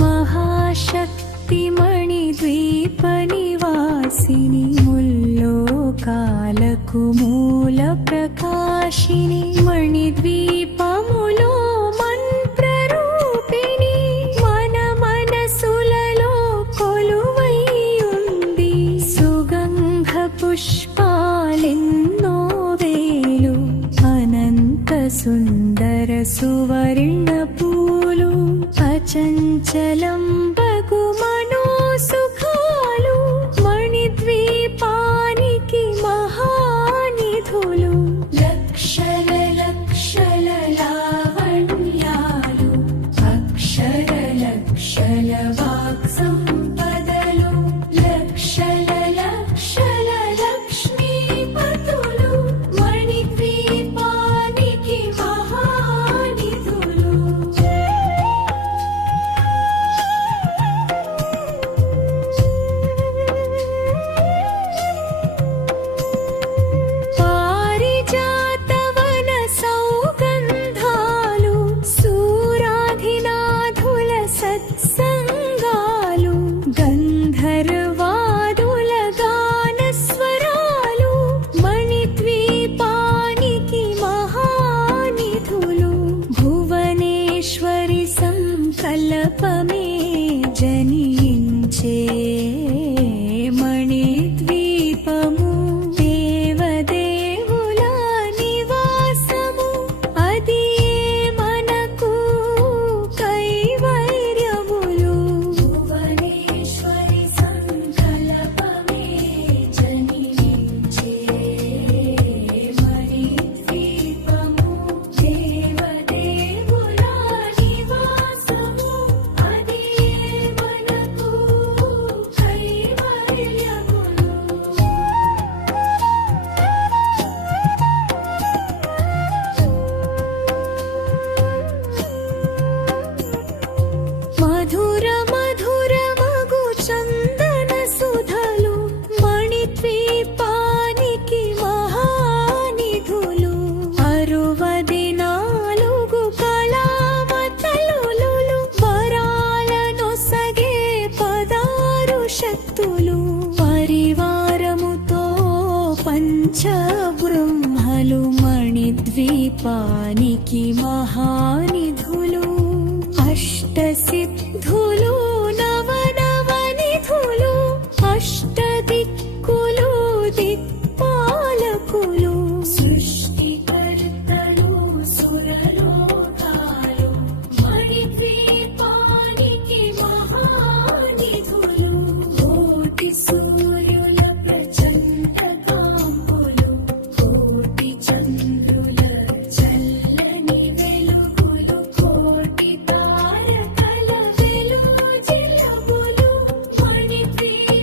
మహాశక్తిమణిద్వీపనివాసిని ముల్లోకాలకు మూల ప్రకాశిని మణిద్వీపములో మంత్రరూపిణి మన మనసులలో కొలువై ఉంది. సుగంధ పుష్పాలెన్నో వేలు అనంత సుందర సువర్ణ పూలు అచంచలం బగు మనోసుఖాలు మణిద్వీపానికి మహానిధులు. లక్షల లక్షల లావణ్యాలు అక్షర లక్షల వాక్ సంపదలు లక్షల లక్షల లక్ష్మీపతులు మణిద్వీపానికి మహానిధులు. పారిజాతవన సౌగంధాలు సూరాధినాథుల సత్సంగాలు గంధర్వాదుల గానస్వరాలు మణిద్వీపానికి మహానిధులు. భువనేశ్వరి సంకల్పమే జనించే మణిద్వీపము దేవదేవుల నివాసము అది మనకు కైవల్యములు. భువనేశ్వరి సంకల్పమే జనించే మణిద్వీపము దేవదేవుల నివాసము అది మనకు కైవల్యములు. మధుర మధుర మగు చందన సుధలు మణిద్వీపానికి మహానిధులు. 64 కళావతలులు వరాలనొసగే 16 శక్తులు పరివారముతో పంచబ్రహ్మలు మణిద్వీపానికి మహానిధులు. అష్టసిద్ధులు నవనవనిధులు అష్టదిక్కులు దిక్పాలకులు సృష్టికర్తలు సురలోకాలు మణిద్వీపానికి మహానిధులు. కోటి సూర్యుల ప్రచండ కాంతులు కోటి చంద్రుల చల్లని వెలుగులు కోటి తారకల వెలుజిలుగులు మణిద్వీపానికి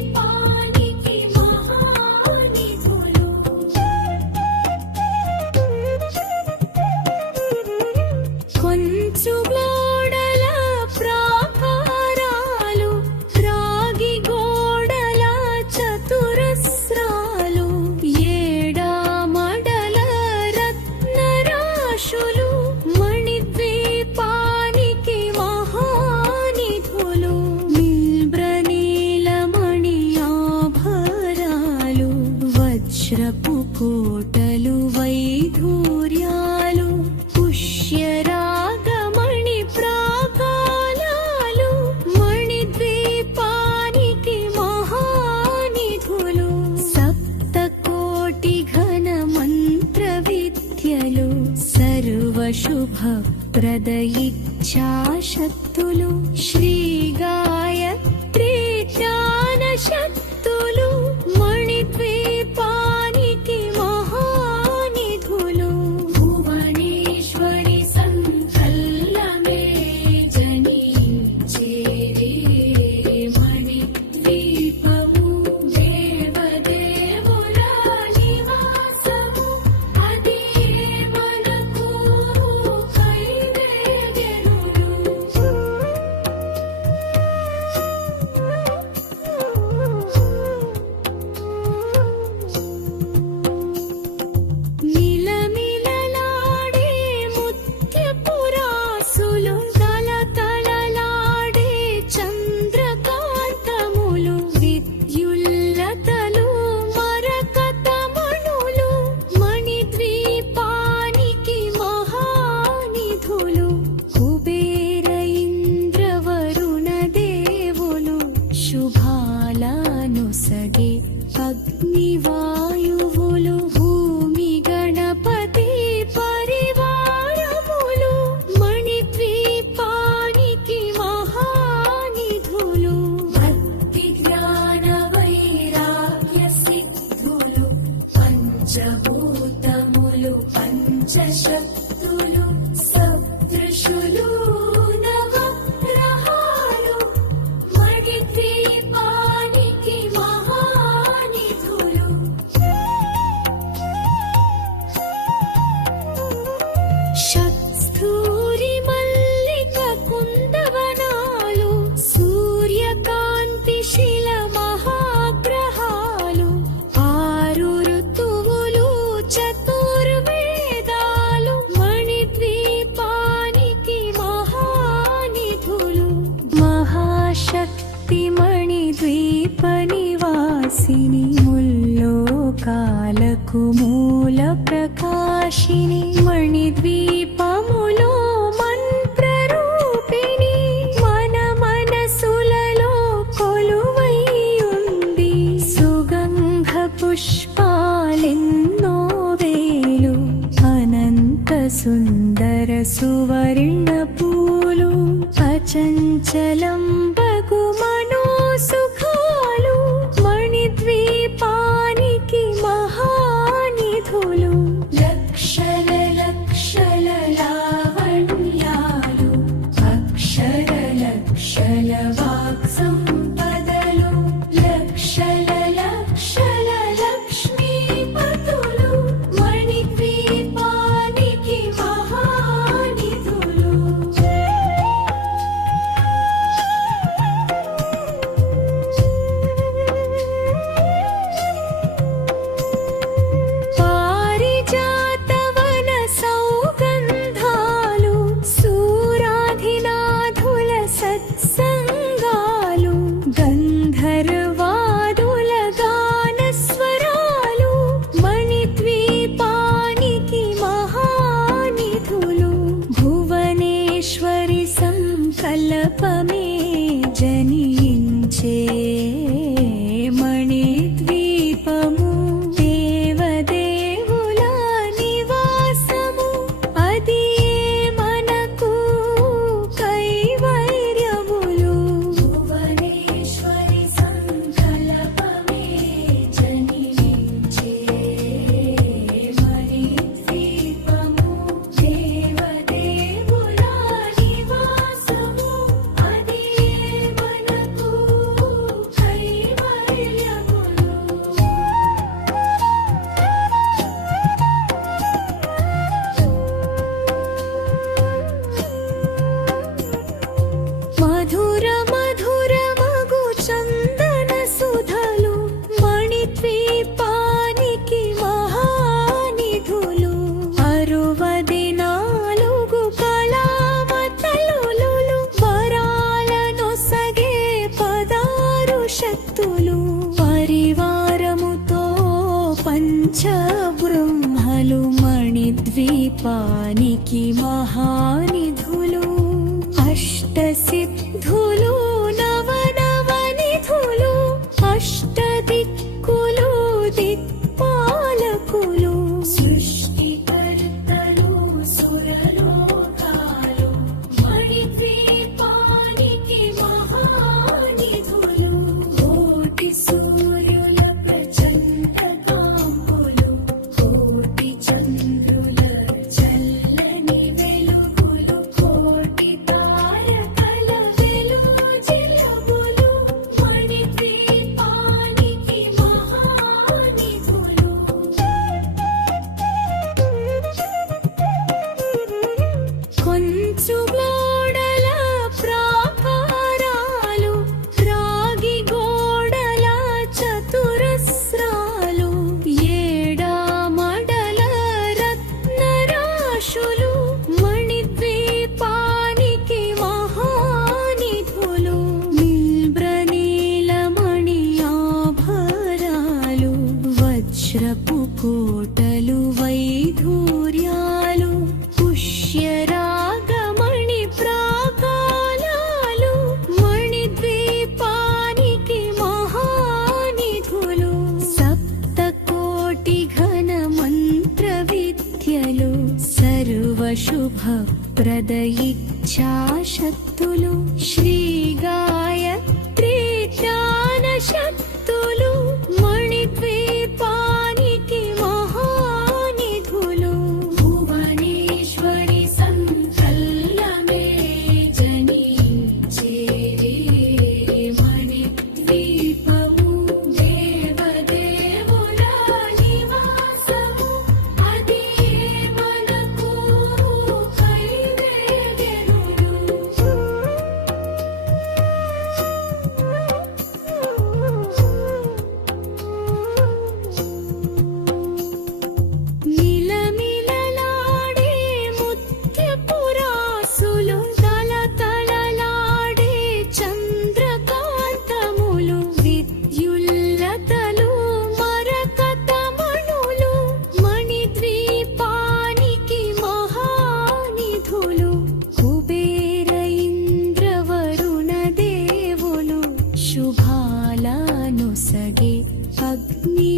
మహానిధులు. కొంచు గోడల ప్రాకారాలు రాగి గోడల చతురస్రాలు ఏడామడల రత్నరాశులు మణిద్వీపానికి మహానిధులు. మిల్బ్రనీలమణి ఆభరాలు వజ్రపు కోటలు వైఢూర్యాలు పుష్యరాగమణి ప్రాకారాలు మణిద్వీపానికి మహానిధులు. సప్తకోటి ఘన మంత్ర విద్యలు సర్వశుభప్రద ఇచ్ఛాశక్తులు శ్రీ గాయత్రి జ్ఞాన శక్తులు మణిద్వీపానికి మహానిధులు. భువనేశ్వరి సంకల్పమే జనించే మణిద్వీపము దేవదేవుల నివాసము అది మనకు కైవల్యములు. సాక్షిని మణిద్వీపములో మంత్రరూపిణి మన మనసులలో కొలువై ఉంది సుగంధ పుష్పాలెన్నో వేలు అనంత సుందర సువర్ణ పూలు అచంచలం బగు మనోసుఖాలు మణిద్వీపానికి మహానిధులు లక్షల లక్షల లావణ్యాలు అక్షర లక్షల వాక్ సంపదలు లక్షల లక్షల లక్ష్మీపతులు మణిద్వీపానికి మహానిధులు పారిజాతవన సౌగంధాలు సూరాధినాథుల సత్సంగాలు గంధర్వాదుల గానస్వరాలు మణిద్వీపానికి మహానిధులు భువనేశ్వరి సంకల్పమే జనించే మణిద్వీపము దేవదేవుల నివాసము అది మనకు కైవల్యములు భువనేశ్వరి సంకల్పమే జనించే మణిద్వీపము దేవదేవుల నివాసము అది మనకు కైవల్యములు మధుర మధుర మగు చందన సుధలు మణిద్వీపానికి మహానిధులు 64 కళావతలులు వరాలనొసగే 16 శక్తులు పరివారముతో పంచబ్రహ్మలు మణిద్వీపానికి మహానిధులు అష్టసిద్ధులు నవనవనిధులు అష్టదిక్కులు దిక్పాలకులు సృష్టికర్తలు సురలోకాలు మణిద్వీపానికి మహానిధులు కోటి సూర్యుల ప్రచండ కాంతులు కోటి చంద్రుల చల్లని వెలుగులు కోటి తారకల వెలుగులు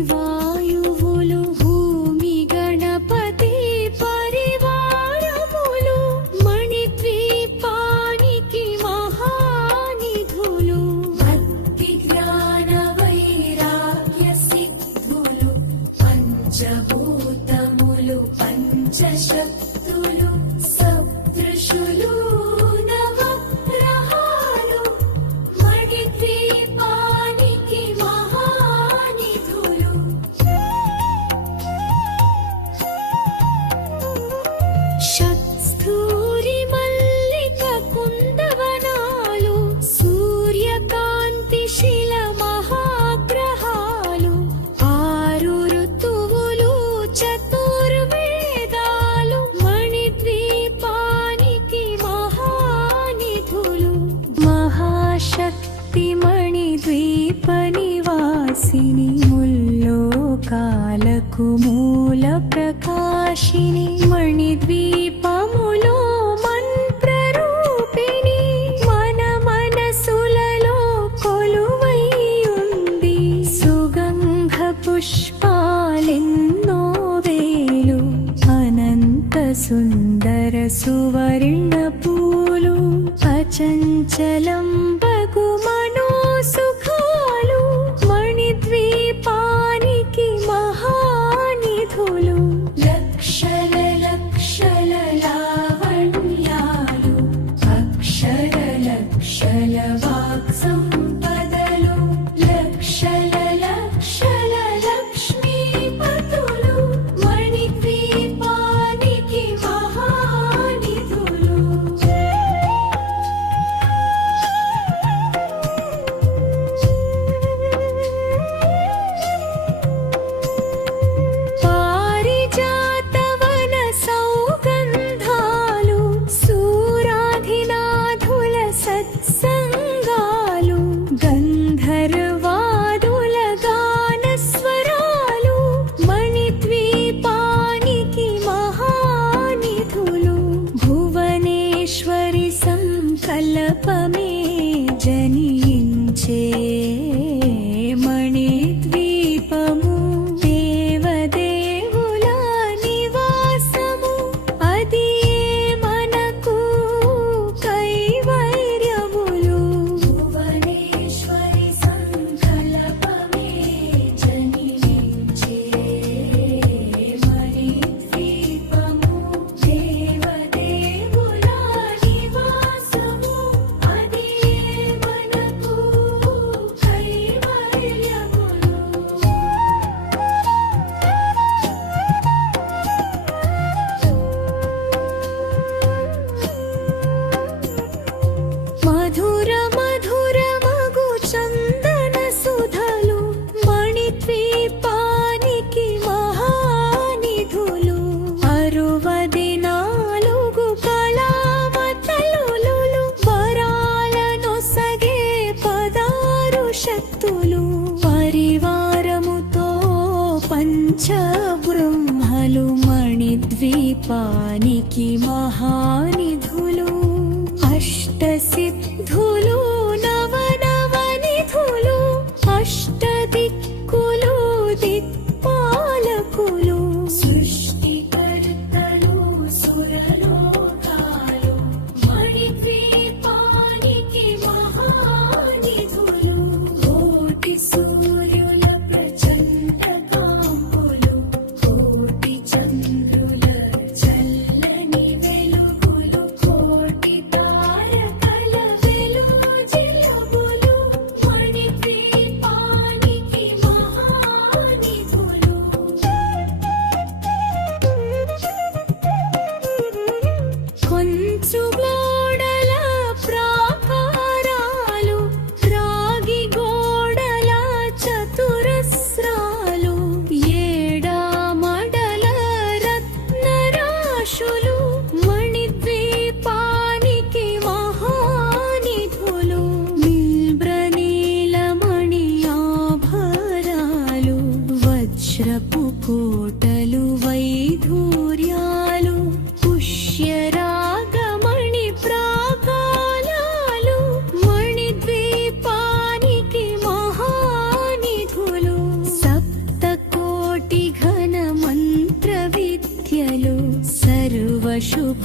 వాయువులు భూమి గణపతి పరివారములు మణిద్వీపానికి మహానిధులు భక్తి జ్ఞాన వైరాగ్య సిద్ధులు పంచభూతములు పంచశక్తులు సప్తృషులు నవగ్రహాలు మణిద్వీపానికి మహానిధులు శత్స్థూరి మల్లిక కుందవనాలు సూర్యకాంతి శిల మహాగ్రహాలు ఆరు ఋతువులు చతుర్వేదాలు మణిద్వీపానికి మహానిధులు మహాశక్తి మణిద్వీప నివాసిని ముల్లోకాలకు మూల ప్రకాశిని మణిద్వీపములో మంత్రరూపిణి మన మనసులలో కొలువై ఉంది సుగంధ పుష్పాలెన్నో వేలు అనంత సుందర సువర్ణ పూలు అచంచలం బగు మనోసుఖాలు మణిద్వీపానికి మహానిధులు లక్షల లక్షల లావణ్యాలు అక్షర లక్షల వాక్ సంపదలు లక్షల లక్షల లక్ష్మీపతులు మణిద్వీపానికి మహానిధులు పారిజాతవన సౌగంధాలు సూరాధినాథుల సత్సంగాలు గంధర్వాదుల గానస్వరాలు మణిద్వీపానికి మహానిధులు భువనేశ్వరి సంకల్పమే జనించే మణిద్వీపము దేవదేవుల నివాసము అది మనకు కైవల్యములు భువనేశ్వరి సంకల్పమే జనించే మణిద్వీపము దేవదేవుల నివాసము అది మనకు కైవల్యములు మధుర మధుర మగు చందన సుధలు మణిద్వీపానికి మహానిధులు 64 కళావతలులు వరాలనొసగే 16 శక్తులు పరివారముతో పంచబ్రహ్మలు మణిద్వీపానికి మహానిధులు అష్టసిద్ధులు నవనవనిధులు అష్టదిక్కులు దిక్పాలకులు సృష్టికర్తలు సురలోకాలు మణిద్వీపానికి మహానిధులు కోటి సూర్యుల ప్రచండ కాంతులు కోటి చంద్రుల చల్లని వెలుగు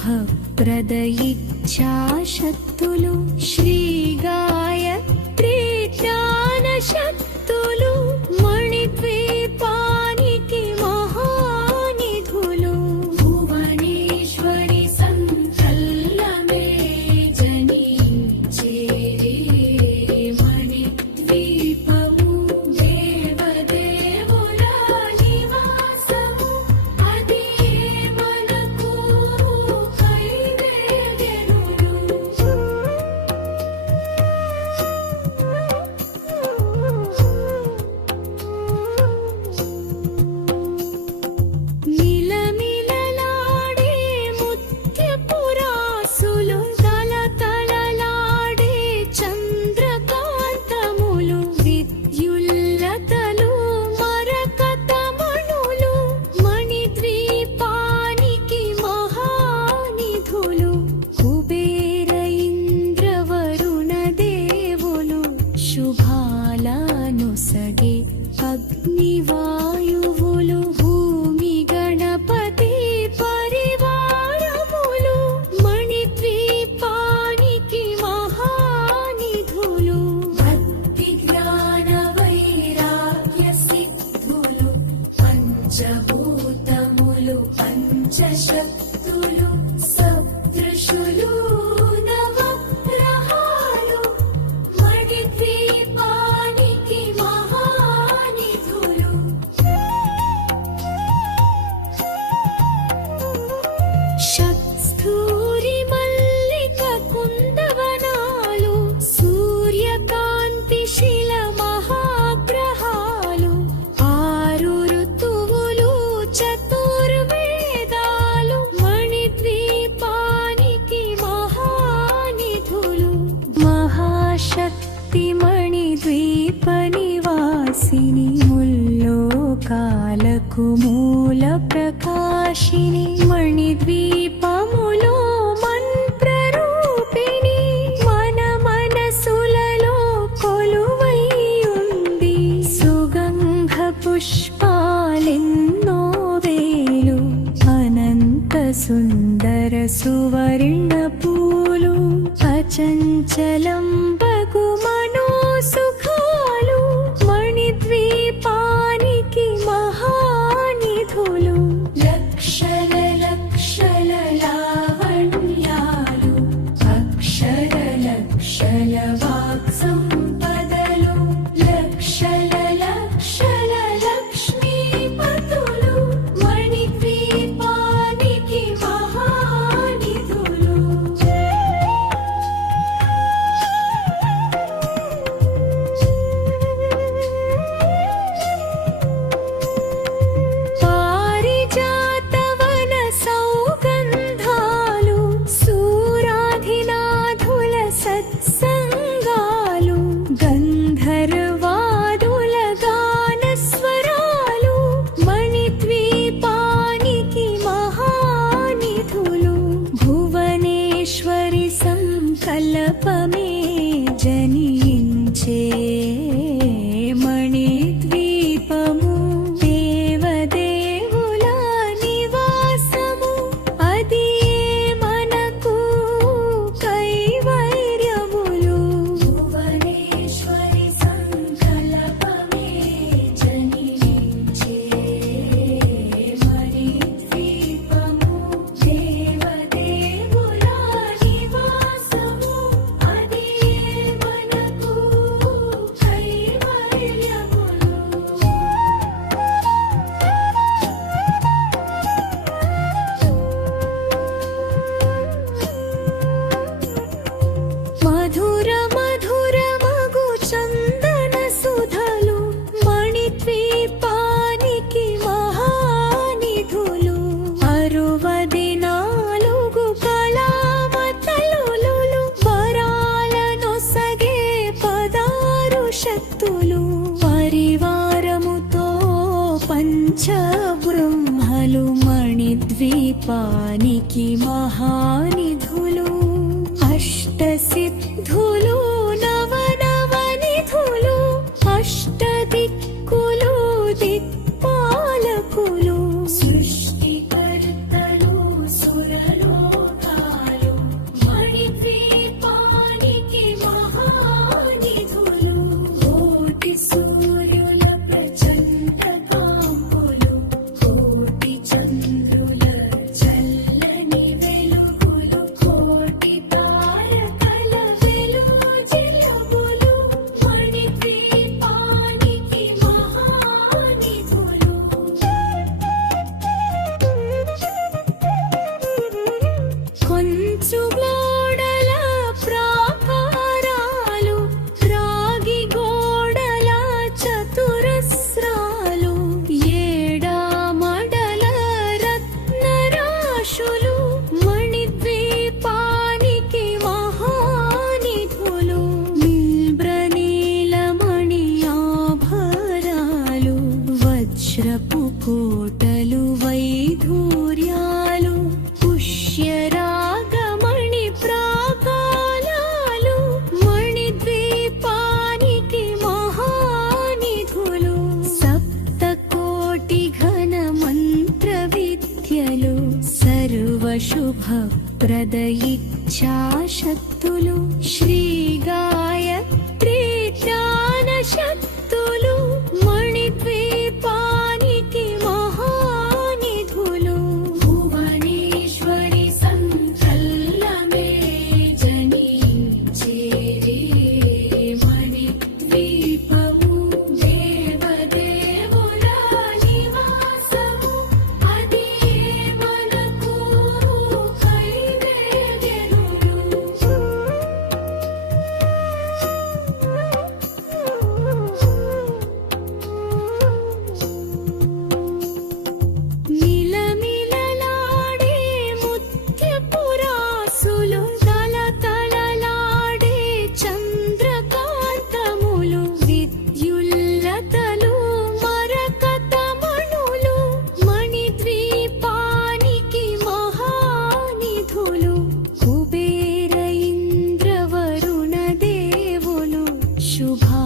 శుభప్రద ఇచ్ఛాశక్తులు శ్రీ గాయత్రి జ్ఞాన శక్తులు మణిద్వీపానికి మహానిధులు భువనేశ్వరి సంకల్పమే జనించే మణిద్వీపము దేవదేవుల నివాసము అదే మనకు కైవేద్యములు మిలమిలలాడే ముత్యపురాసులు తలతలలాడే చంద్రకాంతములు విద్యుల్లతలు మరకతమణులు మణిద్వీపానికి మహానిధులు కుబేర ఇంద్రవరుణ దేవులు శుభాలనొసగే అగ్నివాయువులు భూమి గణపతి పరివారములు మణిద్వీపానికి మహానిధులు భక్తి జ్ఞాన వైరాగ్య సిద్ధులు పంచభూతములు పంచశక్తులు సప్తృషులు నవగ్రహాలు మణిద్వీపానికి మహానిధులు షట్స్థూరి మల్లిక కుందవనాలు సూర్యకాంతి శిల మహాగ్రహాలు ఆరు ఋతువులు చతుర్వేదాలు మణిద్వీపానికి మహానిధులు మహాశక్తి మణిద్వీప నివాసిని ముల్లోకాలకు మూల ప్రకాశిని మణిద్వీపములో మంత్రరూపిణి మన మనసులలో కొలువై ఉంది సుగంధ పుష్పాలెన్నో వేలు అనంత సుందర సువర్ణ పూలు అచంచలం బగు మనోసుఖాలు మణిద్వీపానికి మహానిధులు లక్షల లక్షల లావణ్యాలు అక్షర లక్షల వాక్ సంపదలు లక్షల లక్షల లక్ష్మీపతులు మణిద్వీపానికి మహానిధులు పారిజాతవన సౌగంధాలు సూరాధినాథుల సత్సంగాలు గంధర్వాదుల గానస్వరాలు మణిద్వీపానికి మహానిధులు భువనేశ్వరి సంకల్పమే జనించే మణిద్వీపము దేవదేవుల నివాసము అది మనకు కైవైర్యములు భువనేశ్వరి సంకల్పమే జనించే మణిద్వీపము దేవదేవుల నివాసము అది మనకు కైవైర్యములు మధుర మధుర మగు చందన సుధలు మణిద్వీపానికి మహానిధులు 64 కళావతలులు వరాలనొసగే 16 శక్తులు పరివారముతో పంచబ్రహ్మలు మణిద్వీపానికి మహానిధులు అష్టసిద్ధులు నవనవనిధులు అష్టదిక్కులు దిక్పాలకులు సృష్టికర్తలు సురలోక శుభప్రద ఇచ్ఛాశక్తులు శ్రీ గాయత్రీ జ్ఞాన శక్తులు మణిద్వీపానికి మహానిధులు భువనేశ్వరి సంకల్లమే జనించేరే మణిద్వీపము దేవదేవుల నివాసము అది మనకు కైవేద్యములు మిలమిలలాడే ముత్యపురాసులు తలతలలాడే చంద్రకాంతములు విద్యుల్లతలు మరకతమణులు మణిద్వీపానికి మహానిధులు కుబేర ఇంద్రవరుణ దేవులు శుభాలనొసగే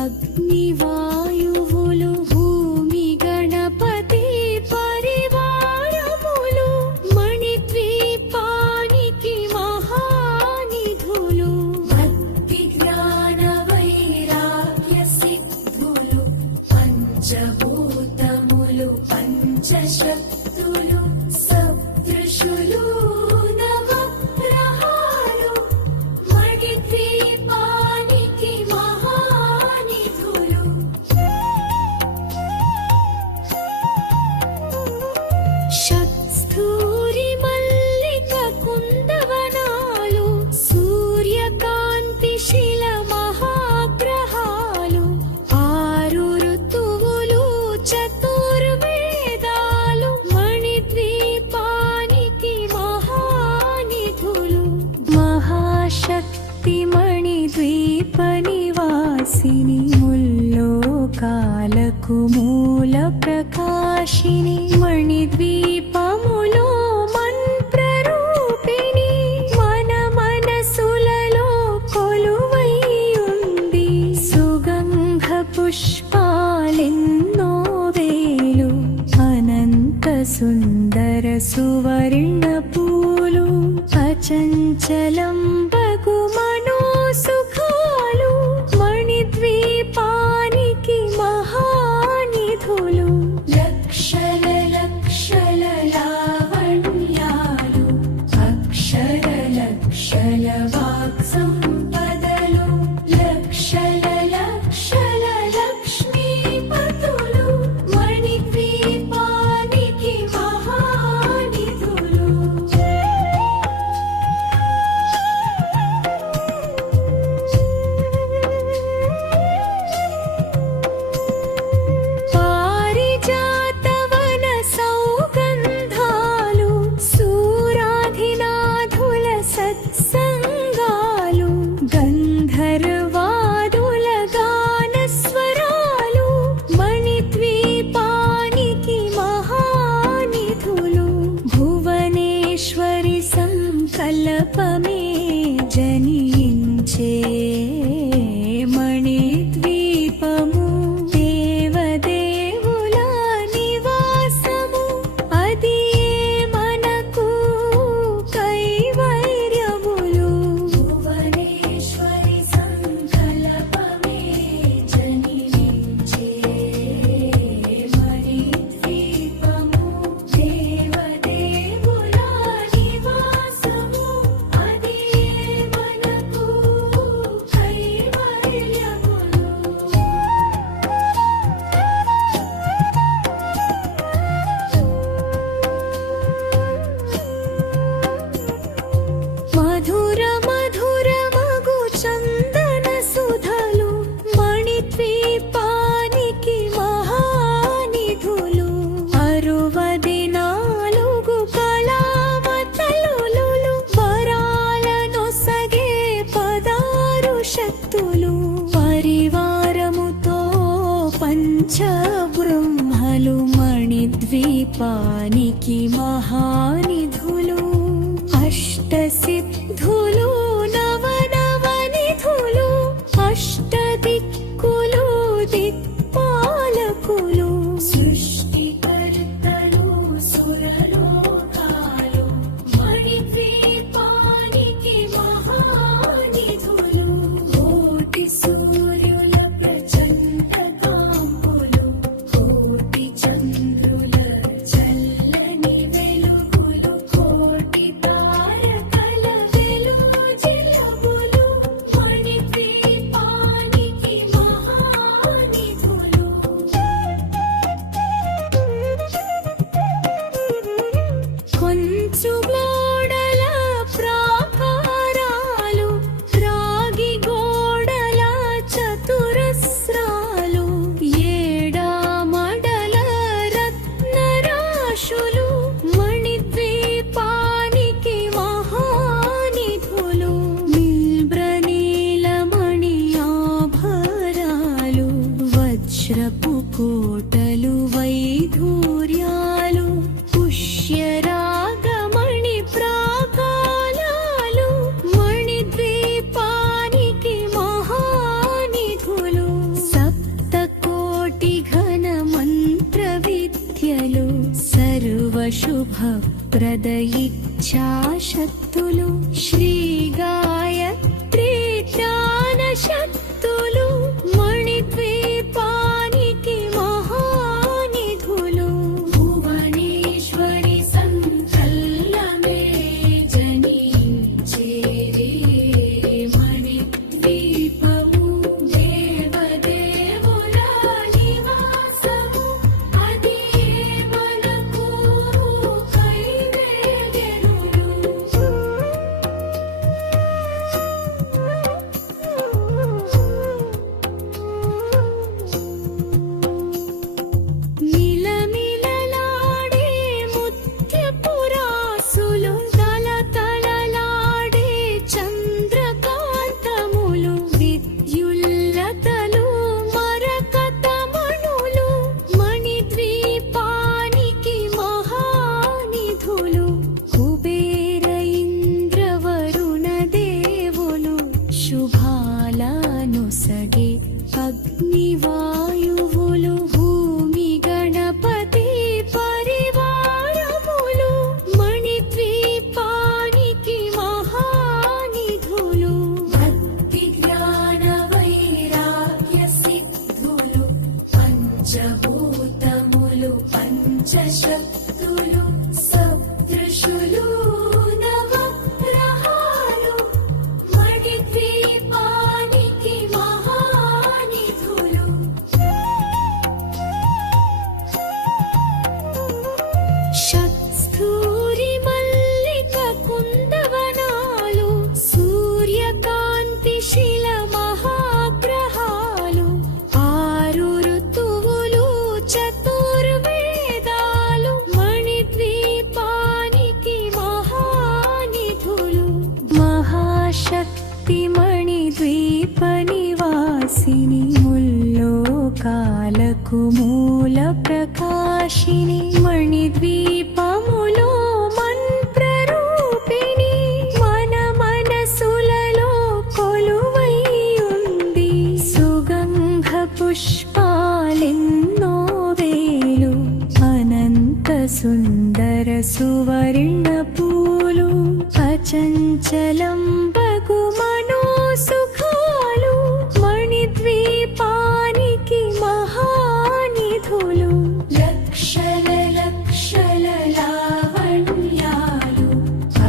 అగ్నివాయువులు భూమి గణపతి పరివారములు మణిద్వీపానికి మహానిధులు భక్తి జ్ఞాన వైరాగ్య సిద్ధులు పంచభూతములు పంచశక్తులు సప్తృషులు నవగ్రహాలు మణిద్వీపానికి మహానిధులు షట్స్థూరి మల్లిక కుందవనాలు సూర్యకాంతి శిల మహాగ్రహాలు ఆరు ఋతువులు చతుర్వేదాలు మణిద్వీపానికి మహానిధులు మహాశక్తి మణిద్వీప నివాసిని ముల్లోకాలకు మూల ప్రకాశిని మణిద్వీపములో మంత్రరూపిణి మన మనసులలో కొలువై ఉంది సుగంధ పుష్పాలెన్నో వేలు అనంత సుందర సువర్ణ పూలు అచంచలం బగు మనోసుఖాలు మణిద్వీపానికి మహానిధులు లక్షల లక్షల లావణ్యాలు అక్షర లక్షల వాక్ సంపదలు లక్షల లక్షల లక్ష్మీపతులు మణిద్వీపానికి మహానిధులు పారిజాతవన సౌగంధాలు సూరాధినాథుల సత్సంగాలు గంధర్వాదుల గానస్వరాలు మణిద్వీపానికి మహానిధులు భువనేశ్వరి సంకల్పమే జనించే మణిద్వీపము దేవదేవుల నివాసము అది మనకు కైవైర్యములు భువనేశ్వరి సంకల్పమే జనించే మణిద్వీపము దేవదేవుల నివాసము అది మనకు మధుర మధుర మగు చందన సుధలు మణిద్వీపానికి మహానిధులు 64 కళావతలులు వరాలనొసగే 16 శక్తులు పరివారముతో పంచబ్రహ్మలు మణిద్వీపానికి మహానిధులు అష్టసిద్ధులు నవనవనిధులు అష్టదిక్కులు దిక్పాలకులు సృష్టికర్తలు సురలోక శుభప్రద ఇచ్ఛాశక్తులు శ్రీ గాయత్రీ జ్ఞాన శక్తులు మణిద్వీపానికి మహానిధులు భువనేశ్వరి సంకల్పమే జనించే మణిద్వీపము దేవదేవుల నివాసము అది మనకు కైవేద్యములు మిలమిలలాడే ముత్యపురాసులు తలతలలాడే చంద్రకాంతములు విద్యుల్లతలు మరకతమణులు మణిద్వీపానికి మహానిధులు కుబేర ఇంద్రవరుణ దేవులు శుభాలనొసగే అగ్నివాయువులు భూమి గణపతి పరివారములు మణిద్వీపానికి మహానిధులు భక్తి జ్ఞాన వైరాగ్య సిద్ధులు పంచభూతములు పంచశక్తులు సప్తృషులు నవగ్రహాలు మణిద్వీపానికి మహానిధులు షట్స్థూరి మల్లిక కుందవనాలు సూర్యకాంతి శిల మహాగ్రహాలు ఆరు ఋతువులు చతుర్వేదాలు మణిద్వీపానికి మహానిధులు మహాశక్తి మణిద్వీప నివాసిని ముల్లోకాలకు మూల ప్రకాశిని మణిద్వీపములో మంత్రరూపిణి మన మనసులలో కొలువై ఉంది సుగంధ పుష్పాలెన్నో వేలు అనంత సుందర సువర్ణ పూలు అచంచలం బగు మనోసుఖాలు మణిద్వీపానికి మహానిధులు లక్షల లక్షల లావణ్యాలు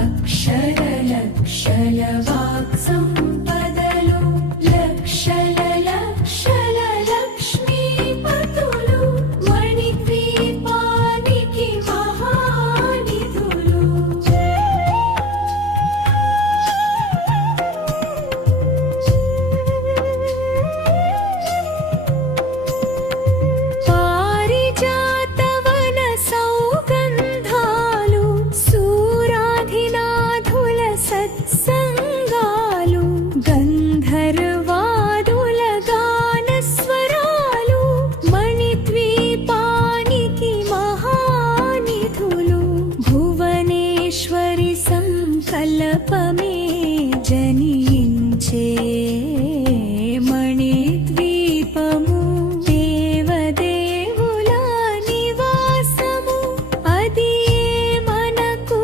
అక్షర లక్షల వాక్సంపదలు లక్షల లక్షల లక్ష్మీపతులు మణిద్వీపానికి మహానిధులు పారిజాతవన సౌగంధాలు సూరాధినాథుల సత్సంగాలు గంధర్వాదుల గానస్వరాలు మణిద్వీపానికి మహానిధులు భువనేశ్వరి సంకల్పమే జనించే మణిద్వీపము దేవదేవుల నివాసము అది మనకు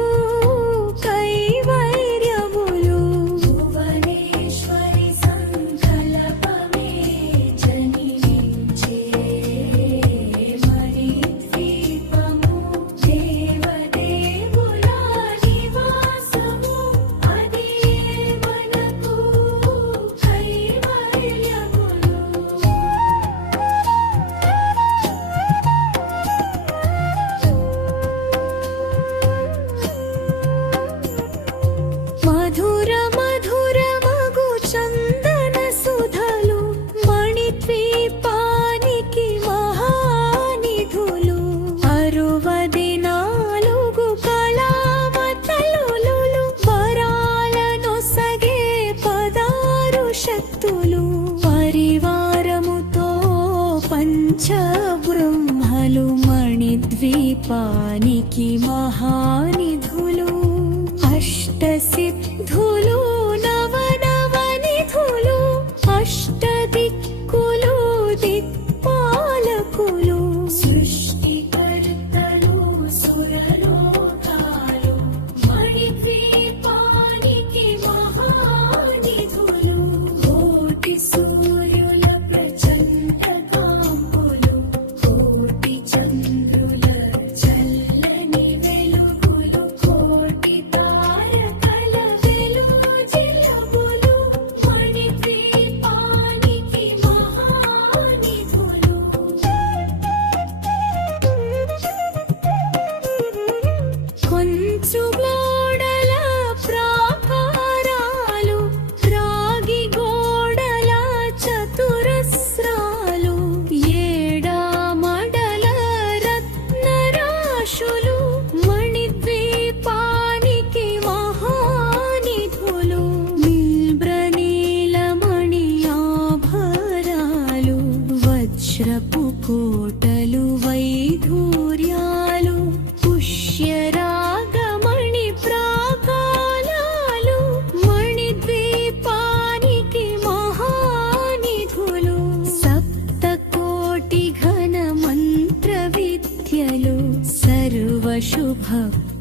కైవైర్యములు భువనేశ్వరి సంకల్పమే జనించే మణిద్వీపము దేవదేవుల నివాసము అది మనకు కైవైర్యములు మధుర మధుర మగు చందన సుధలు మణిద్వీపానికి మహానిధులు 64 కళావతలులు వరాలనొసగే 16 శక్తులు పరివారముతో పంచబ్రహ్మలు మణిద్వీపానికి మహానిధులు అష్టసిద్ధులు నవనవనిధులు అష్టదిక్కులు దిక్పాలకులు సృష్టికర్తలు సురలోక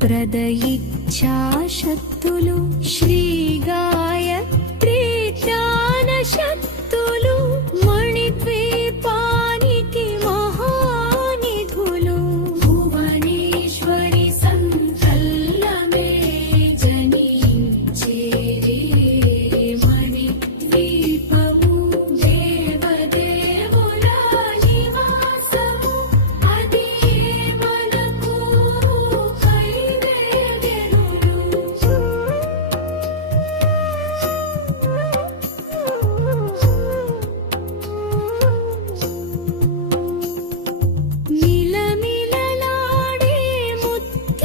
ప్రదయిచ్ఛాశక్తులు శ్రీ గాయత్రీ జ్ఞాన శక్తులు మణిద్వీపానికి మహానిధులు భువనేశ్వరి సంకల్పమే జనించే మణిద్వీపము దేవదేవుల నివాసము అది మనకు మిలమిలలాడే ముత్యపురాసులు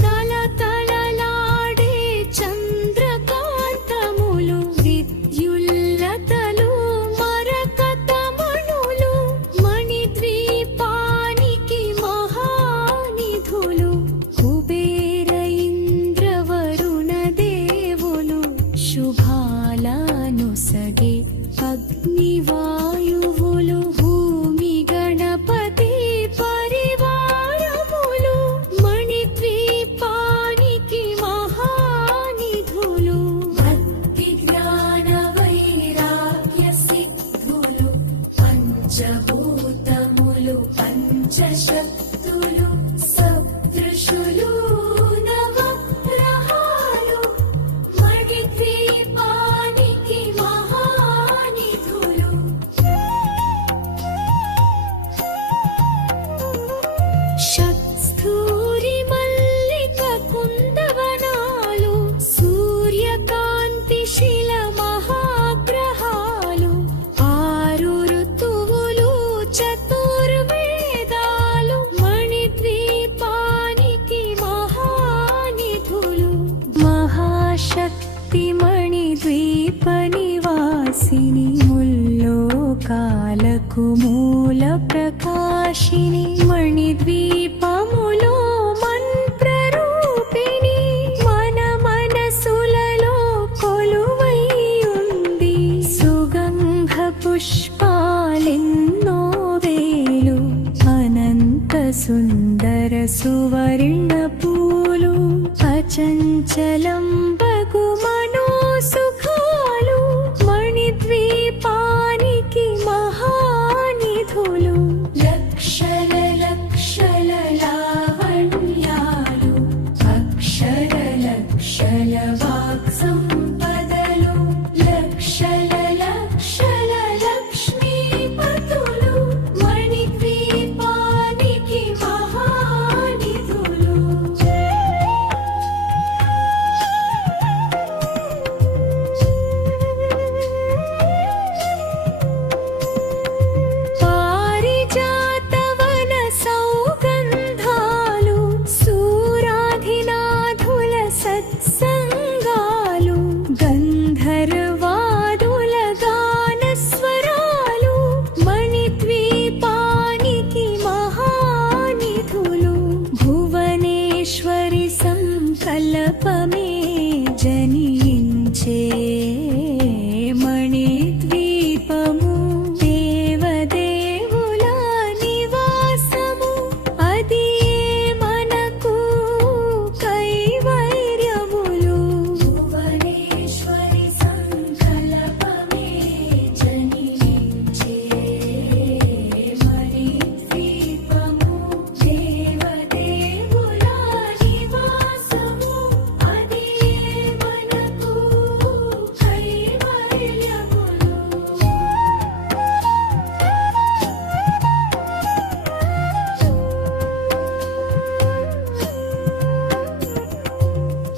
తలతలలాడే చంద్రకాంతములు విద్యుల్లతలు మరకతమణులు మణిద్వీపానికి మహానిధులు కుబేర ఇంద్రవరుణ దేవులు శుభాలనొసగే అగ్నివాయువులు భూమి గణపతి పరివారములు మణిద్వీపానికి మహానిధులు భక్తి జ్ఞాన వైరాగ్య సిద్ధులు పంచభూతములు పంచశక్తులు సప్తృషులు నవగ్రహాలు మణిద్వీపానికి మహానిధులు షట్స్థూరి మల్లిక కుందవనాలు సూర్యకాంతి శిల మహాగ్రహాలు ఆరు ఋతువులు చతుర్వేదాలు మణిద్వీపానికి మహానిధులు మహాశక్తి మణిద్వీప నివాసిని ముల్లోకాలకు మూల ప్రకాశిని మణిద్వీపములో మంత్రరూపిణి మన మనసులలో కొలువై ఉంది సుగంధ పుష్పాలెన్నో వేలు అనంత సుందర సువర్ణ పూలు అచంచలం బగు మనోసుఖాలు మణిద్వీపానికి మహానిధులు లక్షల లక్షల లావణ్యాలు అక్షర లక్షల వాక్ సంపదలు లక్షల లక్షల లక్ష్మీపతులు మణిద్వీపానికి మహానిధులు పారిజాతవన సౌగంధాలు సూరాధినాథుల సత్సంగాలు గంధర్వాదుల గానస్వరాలు మణిద్వీపానికి మహానిధులు భువనేశ్వరి సంకల్పమే జనించే మణిద్వీపము దేవదేవుల నివాసము అది మనకు కైవల్యములు భువనేశ్వరి సంకల్పమే జనించే మణిద్వీపము దేవదేవుల నివాసము అది మనకు కైవల్యములు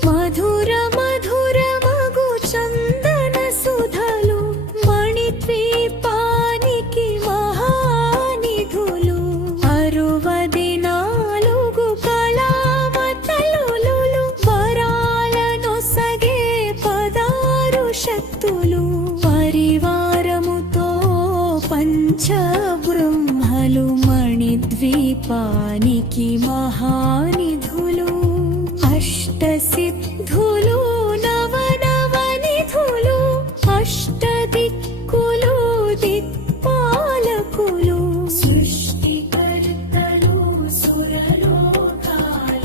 మధుర మధుర మగు చందన సుధలు మణిద్వీపానికి మహానిధులు 64 కళావతలులు వరాలనొసగే 16 శక్తులు పరివారముతో పంచబ్రహ్మలు మణిద్వీపానికి మహానిధులు అష్టసిద్ధులు నవనవనిధులు అష్టదిక్కులు దిక్పాలకులు సృష్టికర్తలు సురలోకాల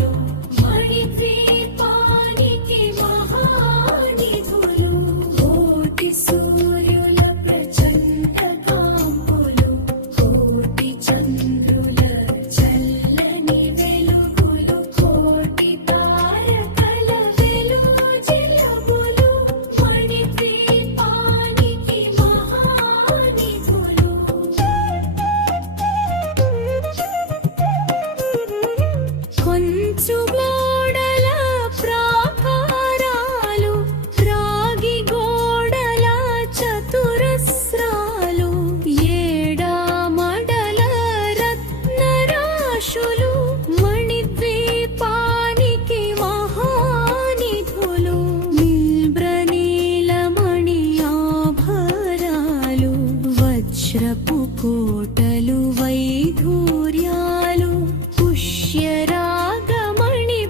కోటలు వైఢూర్యాలు పుష్యరాగమణి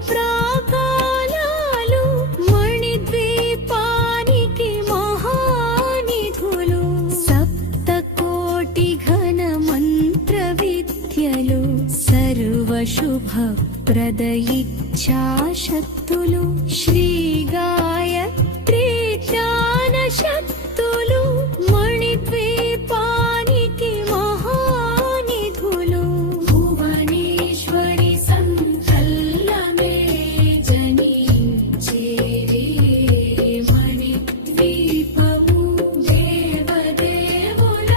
ప్రాకారాలు మణిద్వీపానికి మహానిధులు సప్తకోటి ఘన మంత్ర విద్యలు సర్వశుభప్రద ఇచ్ఛాశక్తులు శ్రీ గాయత్రీ జ్ఞాన శక్తులు మణిద్వీపానికి మహానిధులు భువనేశ్వరి సంకల్పమే జనించేరే మణిద్వీపము దేవదేవుల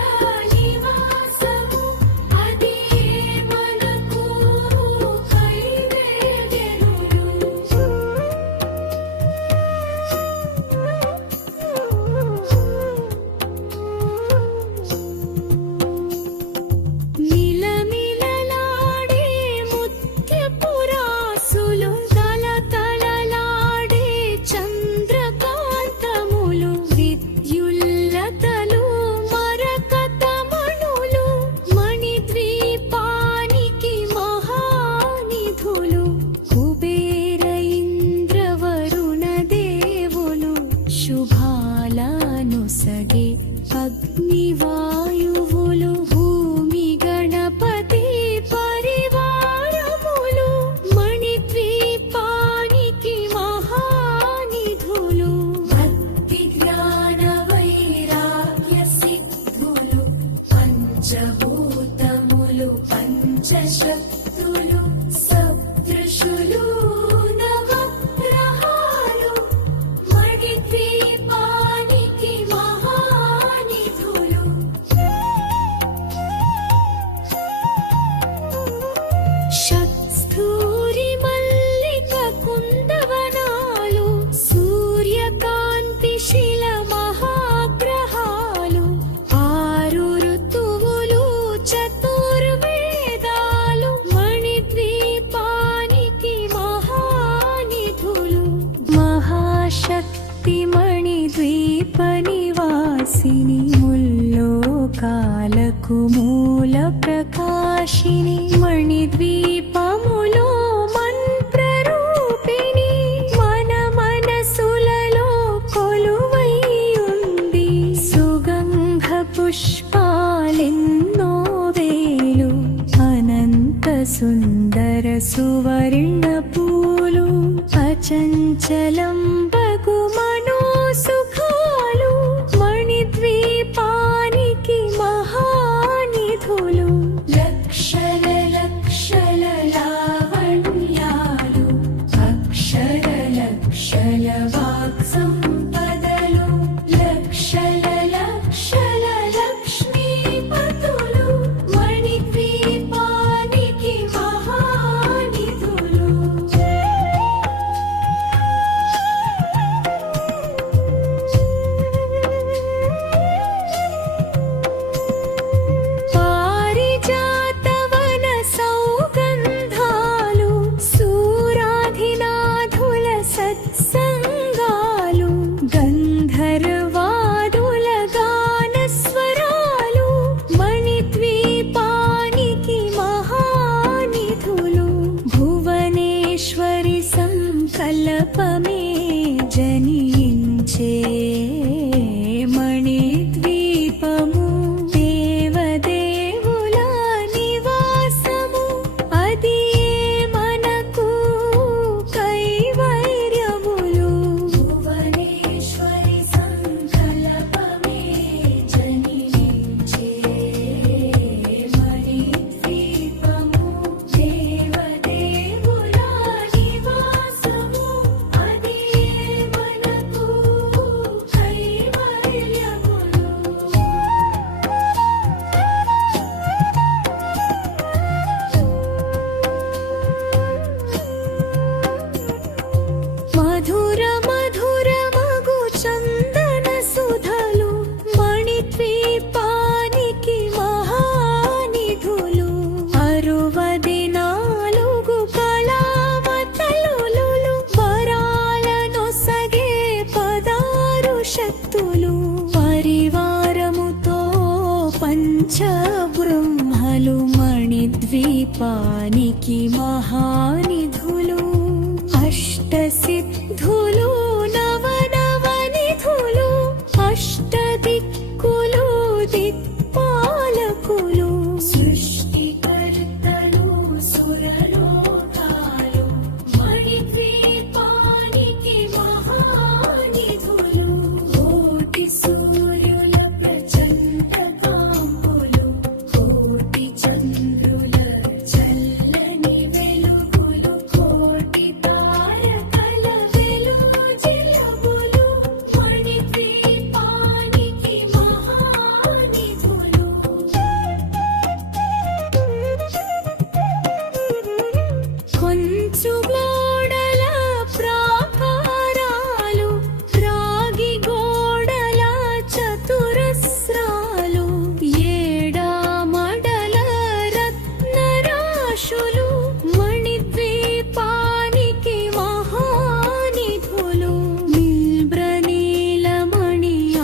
నివాసము అదే మనకు కైవేద్యములు మిలమిలలాడే ముత్యపురాసులు తలతలలాడే చంద్రకాంతములు విద్యుల్లతలు మరకతమణులు మణిద్వీపానికి మహానిధులు కుబేర ఇంద్రవరుణ దేవులు శుభాలనొసగే అగ్నివాయువులు భూమి గణపతి పరివారములు మణిద్వీపానికి మహానిధులు భక్తి జ్ఞాన వైరాగ్య సిద్ధులు పంచభూతములు పంచశక్తులు సప్తృషులు నవగ్రహాలు మణిద్వీపానికి మహానిధులు షట్స్థూరి మల్లిక కుందవనాలు సూర్యకాంతి శిల మహాగ్రహాలు ఆరు ఋతువులు చతుర్వేదాలు మణిద్వీపానికి మహానిధులు మహాశక్తి మణిద్వీప నివాసిని ముల్లోకాలకు మూల ప్రకాశిని మణిద్వీపములో మంత్రరూపిణి మన మనసులలో కొలువై ఉంది సుగంధ పుష్పాలెన్నో వేలు అనంత సుందర సువర్ణ పూలు అచంచలం బగు మనోసుఖాలు మణిద్వీపానికి మహానిధులు లక్షల లక్షల లావణ్యాలు అక్షర లక్షల వాక్ సంపదలు లక్షల లక్షల లక్ష్మీపతులు మణిద్వీపానికి మహానిధులు పారిజాతవన సౌగంధాలు సూరాధినాథుల సత్సంగాలు గంధర్వాదుల గానస్వరాలు మణిద్వీపానికి మహానిధులు భువనేశ్వరి సంకల్పమే జనించే మణిద్వీపము దేవదేవుల నివాసము అది మనకు కైవల్యములు భువనేశ్వరి సంకల్పమే జనించే మణిద్వీపము దేవదేవుల నివాసము అది మనకు కైవల్యములు మధుర మధుర మగు చందన సుధలు మణిద్వీపానికి మహానిధులు 64 కళావతలులు వరాలనొసగే 16 శక్తులు పరివారముతో పంచ మణిద్వీపానికి మహానిధులు అష్టసిద్ధులు నవనవనిధులు అష్టదిక్కులు దిక్పాలకులు సృష్టికర్తలు సురలోకాలు మణిద్వీపానికి మహానిధులు కోటి సూర్యుల ప్రచండ కాంతులు కోటి చంద్రుల చల్లని వెలుగులు కోటి తారకల వెలుగు జిలుగులు మణిద్వీపానికి మహానిధులు కొంచు గోడల ప్రాకారాలు రాగి గోడల చతురస్రాలు ఏడామడల రత్నరాశులు మణిద్వీపానికి మహానిధులు బిల్బ్రనీలమణి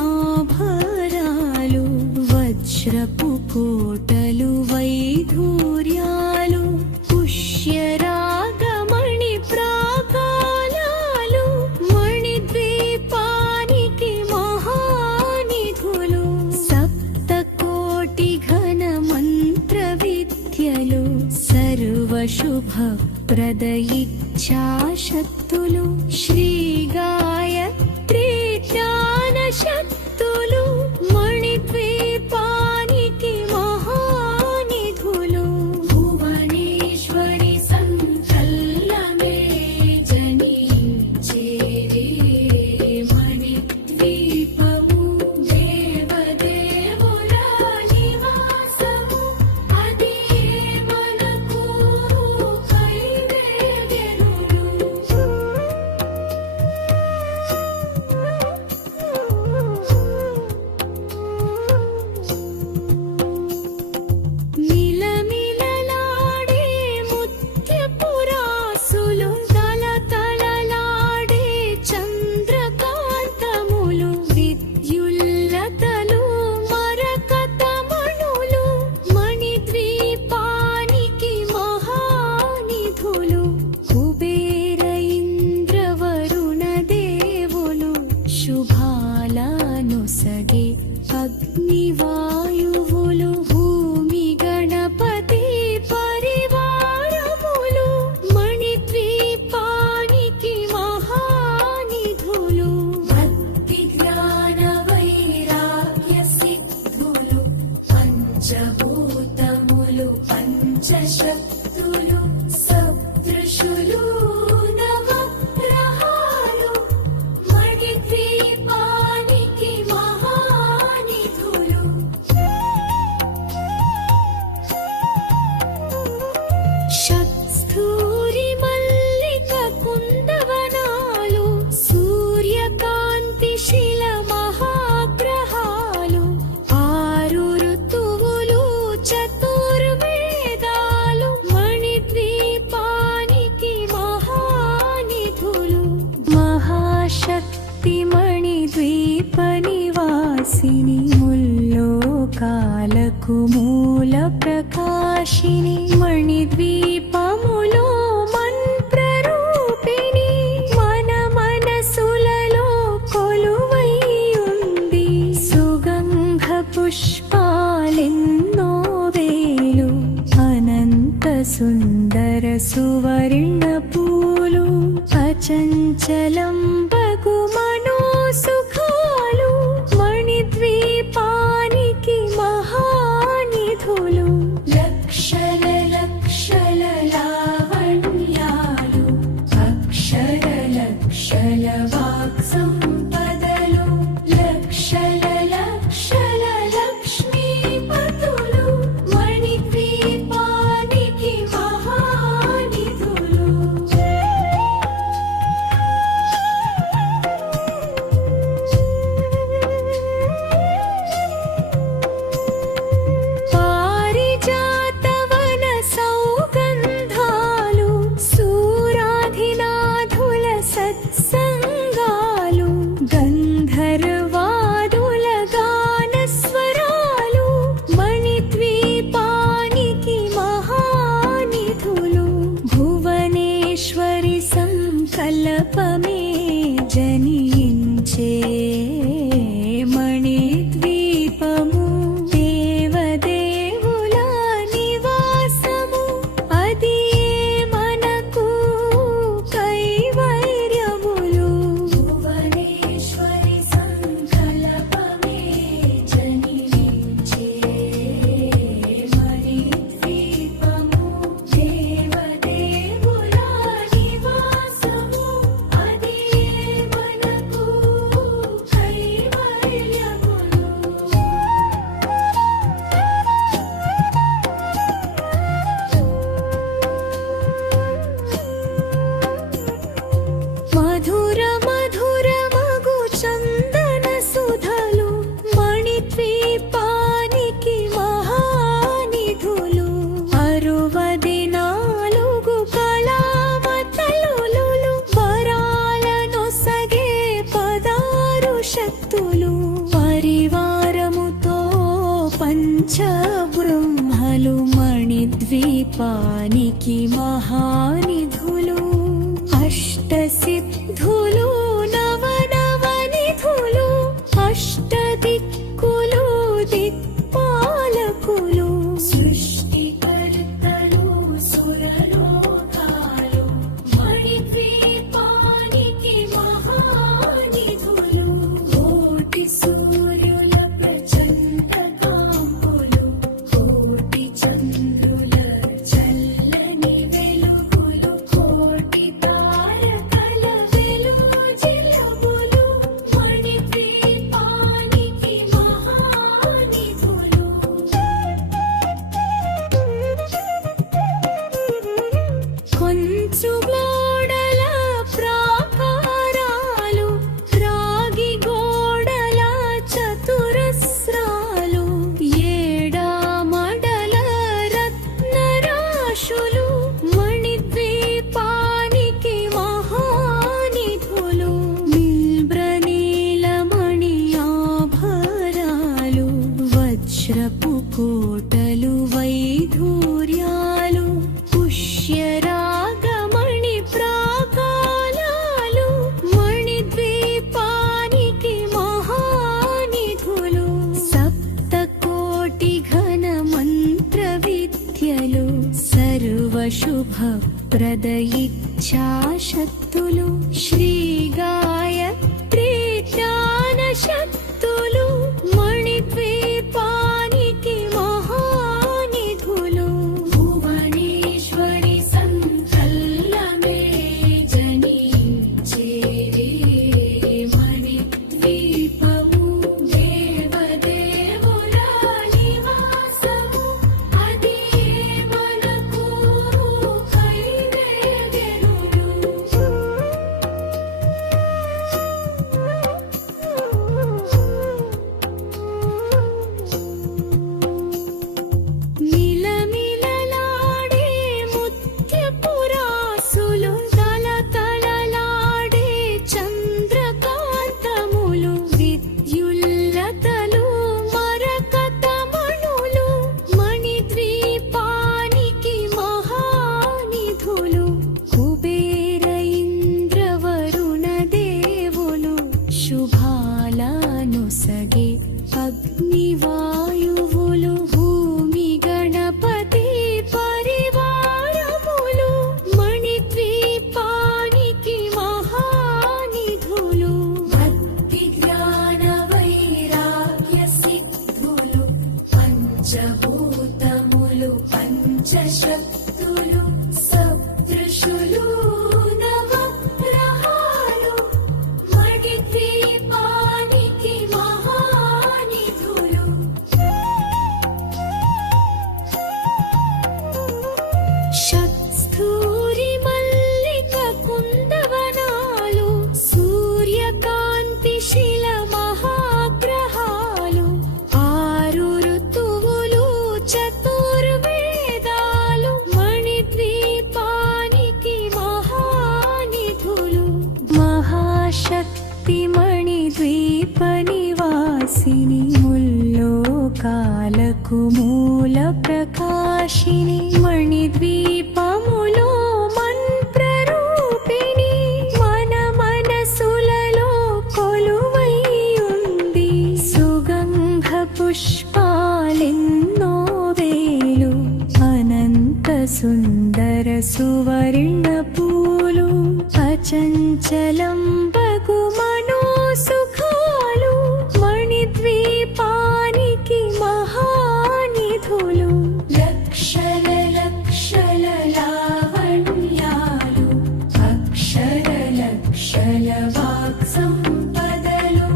ఆభరాలు వజ్రపు కోటలు వైఢూర్యాలు పుష్యరాగమణి ప్రాకాలాలు మణిద్వీపానికి మహానిధులు సప్తకోటి ఘన మంత్ర విద్యలు సర్వశుభప్రద ఇచ్ఛాశక్తులు శ్రీ గాయత్రీ జ్ఞాన శక్తులు మణిద్వీపానికి మహానిధులు భువనేశ్వరి సంకల్లమే జనించేరే మణిద్వీపము దేవదేవుల నివాసము అదే మనకు మిలమిలలాడే ముత్యపురాసులు తలతలలాడే చంద్రకాంతములు విద్యుల్లతలు మరకతమణులు మణిద్వీపానికి మహానిధులు కుబేర ఇంద్ర వరుణ దేవులు శుభాలనొసగే అగ్నివాయువులు భూమి గణపతి పరివారములు మణిద్వీపానికి మహానిధులు భక్తి జ్ఞాన వైరాగ్య సిద్ధులు పంచభూతములు పంచశక్తులు సప్తృషులు నవగ్రహాలు మణిద్వీపానికి మహానిధులు షట్స్థూరి మల్లిక కుందవనాలు సూర్యకాంతి శిల మహాగ్రహాలు ఆరు ఋతువులు చతుర్వేదాలు మణిద్వీపానికి మహానిధులు మహాశక్తి మణిద్వీప నివాసిని ముల్లోకాలకు మూల ప్రకాశిని మణిద్వీపములో మంత్రరూపిణి మన మనసులలో కొలువై ఉంది సుగంధ పుష్పాలెన్నో వేలు అనంత సుందర సువర్ణ పూలు అచంచలం బగు మనోసుఖాలు మణిద్వీపానికి మహానిధులు లక్షల లక్షల లావణ్యాలు అక్షర లక్షల వాక్ సంపదలు లక్షల లక్షల లక్ష్మీపతులు మణిద్వీపానికి మహానిధులు మణిద్వీపానికి మహానిధులు అష్టసిద్ధులు నవనవనిధులు అష్టదిక్కులు దిక్పాలకులు సృష్టికర్తలు సురలోకాలు మణిద్వీపానికి మహానిధులు కోటి సూర్యుల ప్రచండ కాంతులు కోటి చంద్రుల చల్లని వెలుగులు కోటి తారకల వెలుగు జిలుగులు మణిద్వీపానికి మహానిధులు కొంచుగోడల ప్రాకారాలు రాగి గోడల చతురస్రాలు ఏడామడల రత్నరాశులు మణిద్వీపానికి మహానిధులు బిల్బ్రనీలమణి ఆభరాలు వజ్రపు కోటలు వైఢూర్యాలు పుష్యరాగమణి ప్రాకాలాలు మణిద్వీపానికి మహానిధులు సప్తకోటి ఘన మంత్ర విద్యలు సర్వశుభప్రద ఇచ్ఛాశక్తులు శ్రీ గాయత్రీ జ్ఞాన శక్తులు మణిద్వీపానికి మహానిధులు భువనేశ్వరి సంకల్పమే జనించేరే మణిద్వీపము దేవదేవుల నివాసము అదే మనకు కైవేదెనులు మిలమిలలాడే ముత్యపురాసులు తలతలలాడే చంద్రకాంతములు విద్యుల్లతలు మరకతమణులు మణిద్వీపానికి మహానిధులు కుబేర ఇంద్రవరుణ దేవులు శుభాలనుసగే అగ్నివాయువులు భూమి గణపతి పరివారములు మణిద్వీపానికి మహానిధులు భక్తి జ్ఞాన వైరాగ్య సిద్ధులు పంచభూతములు పంచశక్తులు సప్తృషులు నవగ్రహాలు మణిద్వీపానికి మహానిధులు షట్స్థూరి మల్లిక కుందవనాలు సూర్యకాంతి శిల మహాగ్రహాలు ఆరు ఋతువులు చతుర్వేదాలు మణిద్వీపానికి మహానిధులు మహాశక్తి మణిద్వీప నివాసిని ముల్లోకాలకు మూల ప్రకాశిని మణిద్వీపములో మంత్రరూపిణి మన మనసులలో కొలువై ఉంది సుగంధ పుష్పాలెన్నో వేలు అనంత సుందర సువర్ణ పూలు అచంచలం బగు మనోసుఖాలు మణిద్వీపానికి మహానిధులు లక్షల లక్షల లావణ్యాలు అక్షర లక్షల వాక్ సంపదలు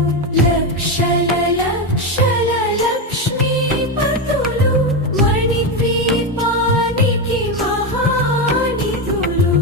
లక్షల లక్షల లక్ష్మీపతులు మణిద్వీపానికి మహానిధులు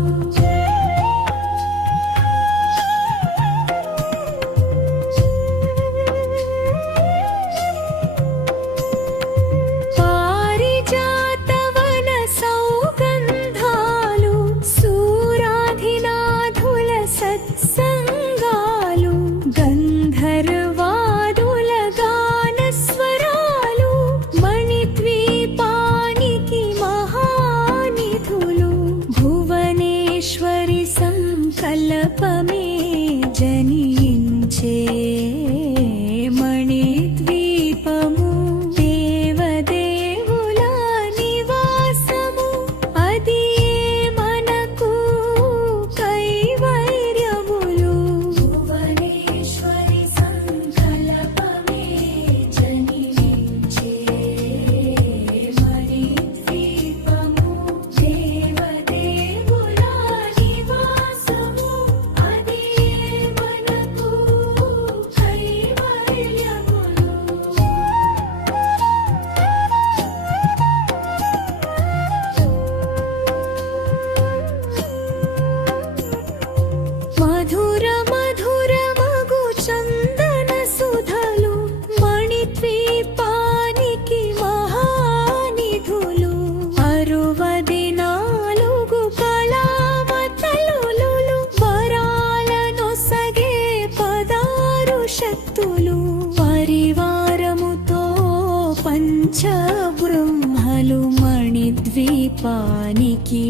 పంచబ్రహ్మలు మణిద్వీపానికి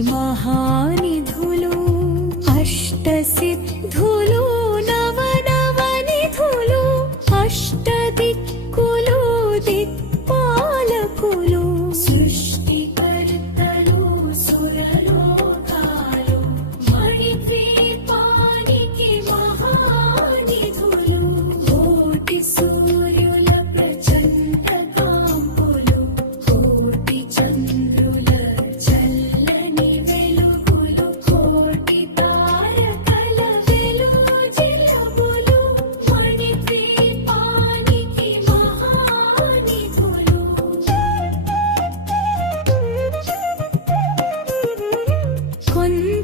మహానిధులు అష్టసిద్ధులు నవనవనిధులు అష్టదిక్కులు దిక్పాలకులు సృష్టికర్తలు సురలోకాలు మణిద్వీపానికి మహానిధులు కోటి సూర్యుల ప్రచండ కాంతులు కోటి చంద్రుల చల్లని వెలుగులు కోటి తారకల వెలుజిలములు మణిద్వీపానికి మహానిధులు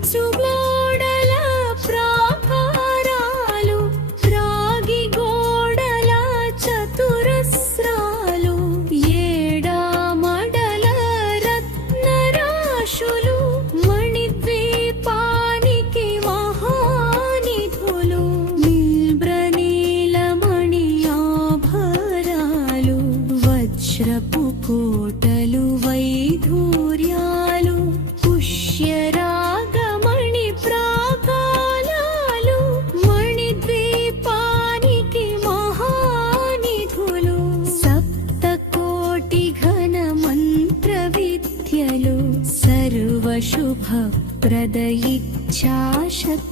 కొంచుగోడల ప్రాకారాలు రాగి గోడల చతురస్రాలు ఏడామడల రత్నరాశులు మణిద్వీపానికి మహానిధులు నీలమణి ఆభరాలు వజ్రపు కోటలు వైఢూర్యాలు పుష్యరాగమణి ప్రాకారాలు మణిద్వీపానికి మహానిధులు సప్తకోటి ఘన మంత్ర విద్యలు సర్వశుభప్రద ఇచ్ఛాశక్తి